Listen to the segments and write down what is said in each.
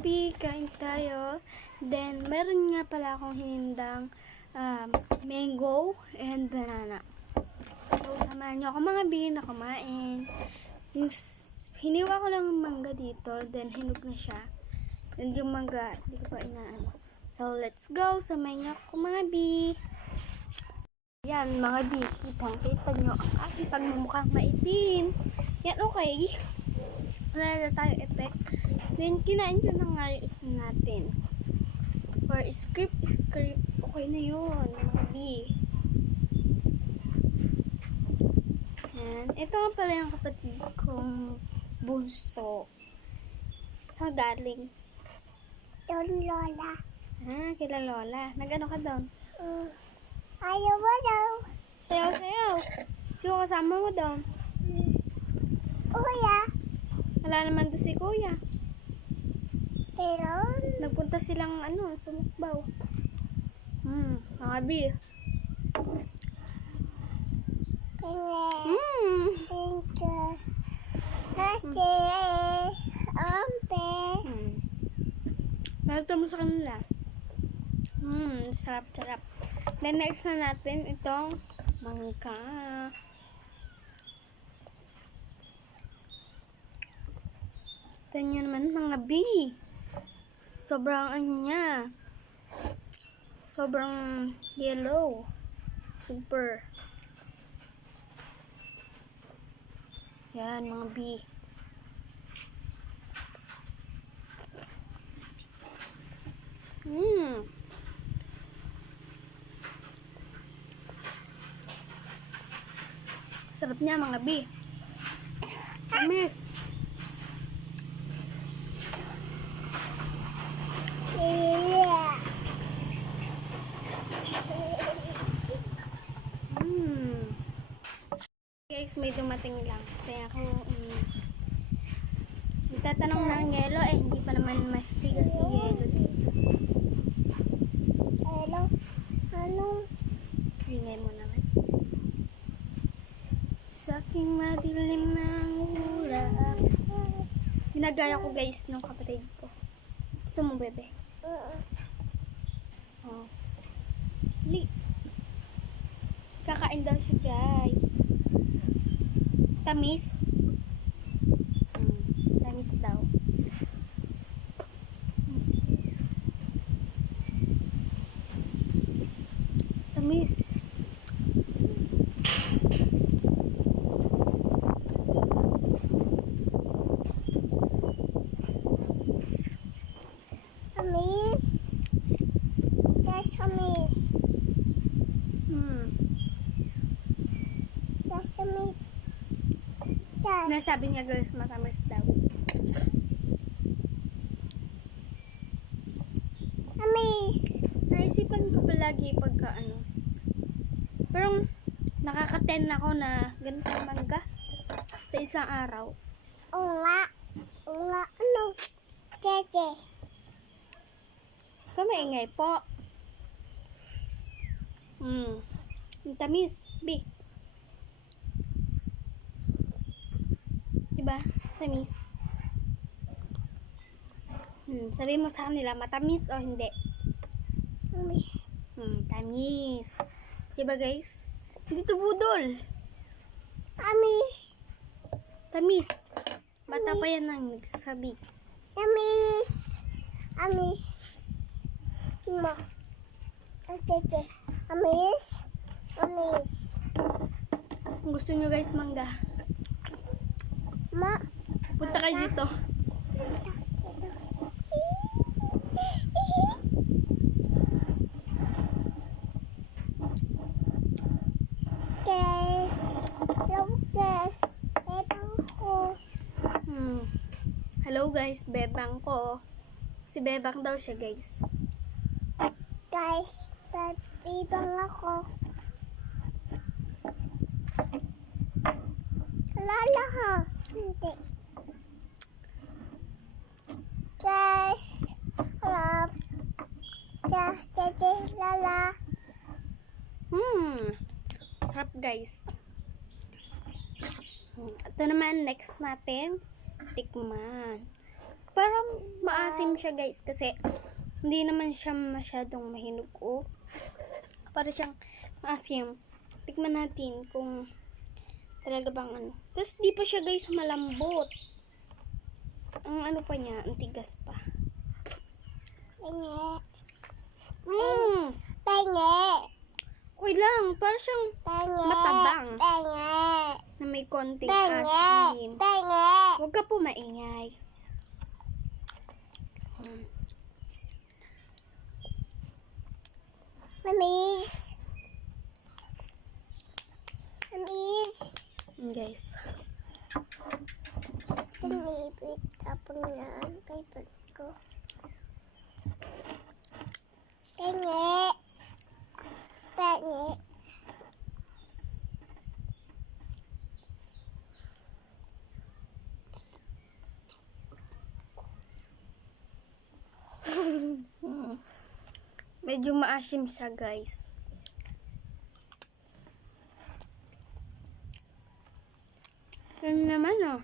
B, kain tayo. Then, meron nga pala akong hinindang mango and banana. So, samahan niyo ako mga B na kumain. Hiniwa ko lang yung mangga dito, then hinog na siya. And yung mangga, hindi ko pa inaano. So, let's go. Samahan niyo ako mga B. Yan, mga B. Kitang-kita niyo ang aking pagmumukhang maitim. Yan, okay. Wala na tayo effect. Then, kinain ko na nga yung isa natin. For script, okay na yun, mga B. Yan. Ito nga pala yung kapatid kong bunso. Saan galing? Doon, Lola. Kila Lola. Nag-ano ka doon? Ayaw mo daw. Sayaw-sayaw. Sino kasama mo doon? Kuya. Wala naman doon si Kuya. Pero, Nagpunta silang sa Mukbaw. Mga B. kasi, ampe. Narito mo sa kanila. Sarap-sarap. Then next na natin itong mangga. Ito nyo naman mga B. Sobrang niya. Sobrang yellow. Super. Yan mga B. Sarap niya mga B. Miss. Guys, may dumating lang. Kasi ako, nagtatanong ng yelo hindi pa naman mastigas yung yelo dito. Ano? Hingay mo naman. Sa aking madilim ng ulap. Ginagaya ko guys ng kapatid ko. Gusto mo bebe? Oh. Kakain daw siya guys. Tamis. Tamis daw. Tamis. Tamis. That's tamis. That's tamis. Nasabi niya guys, matamis daw. Tamis. Naisipan ko palagi pagka Pero nakaka-10 ako na ganitong mangga sa isang araw. Oo nga. Ano? Tete. Kamaingay po. Ang tamis, B. Diba? Tamis. Sabi mo sa kanila, matamis o hindi? Tamis. Tamis. Diba guys? Hindi to budol. Tamis. Tamis. Bata pa yan ang nagsasabi. Tamis. Tamis. Ma. Tete. Tamis. Tamis. Kung gusto nyo guys mangga, Ma. punta kayo dito. Hello guys, bebang ko. Si bebang daw siya guys. Guys, bebang ako. Lala ha. Hindi. Guys, harap. Lala. Sarap guys. Ito naman, next natin, tikman. Parang maasim siya guys kasi hindi naman siya masyadong mahinog o para siyang maasim. Tikman natin kung talaga bang ano. Tapos di pa siya guys malambot. Ang ano pa niya, ang tigas pa. Penge. Mm. Penge. Okay lang, para siyang Penge. matabang Penge. na may konting Penge. asim. Penge. Huwag ka po maingay. Mamis. Mamis. Guys. Tinipid tapon na ang paper ko. Penge. Penge. Medyo maasim siya guys. Ano naman oh.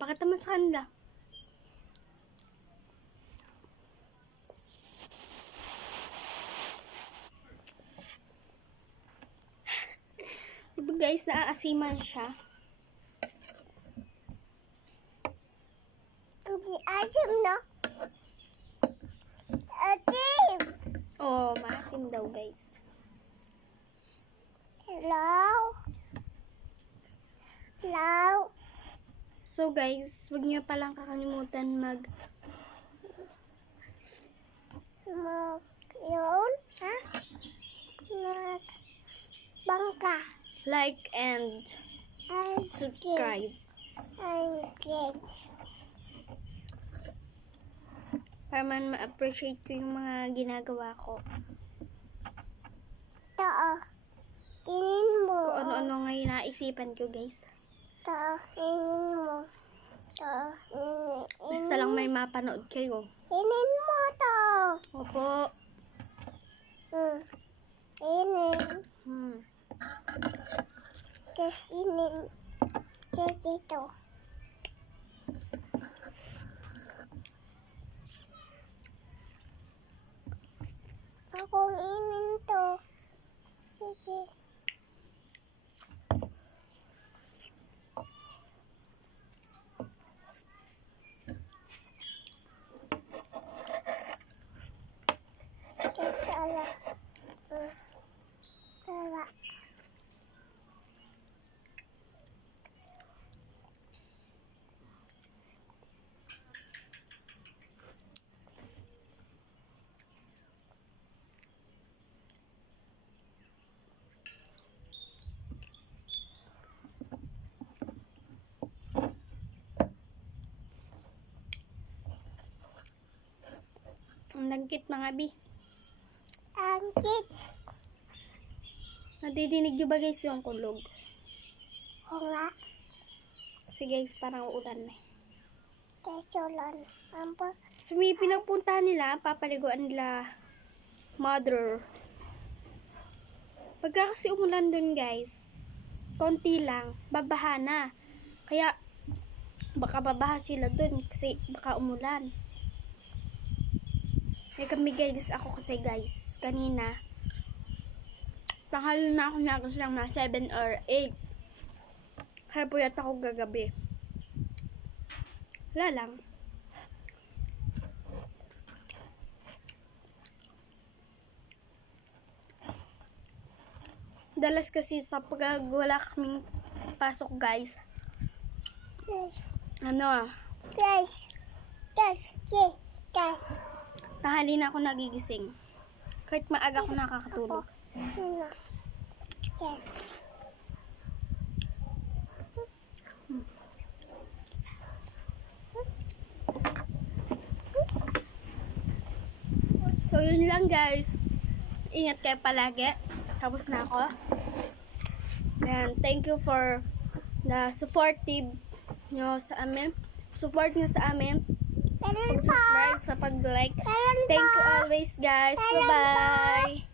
Pakita mo sa kanila. Diba guys, naaasiman siya. Hindi asim no? Asim. Oh, maasim daw guys. Hello? Hello? So guys, huwag niyo palang kakalimutan Mag yun? Ha? Mag bangka. like and Ang subscribe. cake. Para man ma-appreciate ko yung mga ginagawa ko. Tao. Inin mo. Kung ano-ano ngayon naisipan ko guys. Tao. Inin mo. Tao. Inin. Basta lang may mapanood kayo. Inin mo to. Opo. Inin. Just inin. Just dito. Akong inin to. Sige. Just ala. Ala. Ang langkit mga bi. Ang kit. Nadidinig nyo ba guys yung kulog? O nga. Kasi guys, parang uulan na. Tesolan. Ang pa. So may pinagpuntahan nila, papaliguan nila mother. Pagka kasi umulan dun guys, konti lang, babaha na. Kaya, baka babaha sila dun kasi baka umulan. May kami guys, ako kasi guys, kanina, tanghal na ako nagas lang na 7 or 8. Kaya puyat ako gagabi. Wala lang. Dalas kasi sa pag wala kaming pasok guys. Ano Guys. Guys. Guys. Guys. tanghali na ako nagigising. Kahit maaga ako nakakatulog. Guys. So yun lang guys. Ingat kayo palagi. Tapos na ako. And thank you for the supportive nyo sa amin. Support nyo sa amin. Meron pa. Subscribe sa pag-like. Meron Thank pa. you always guys. Meron pa. Bye-bye.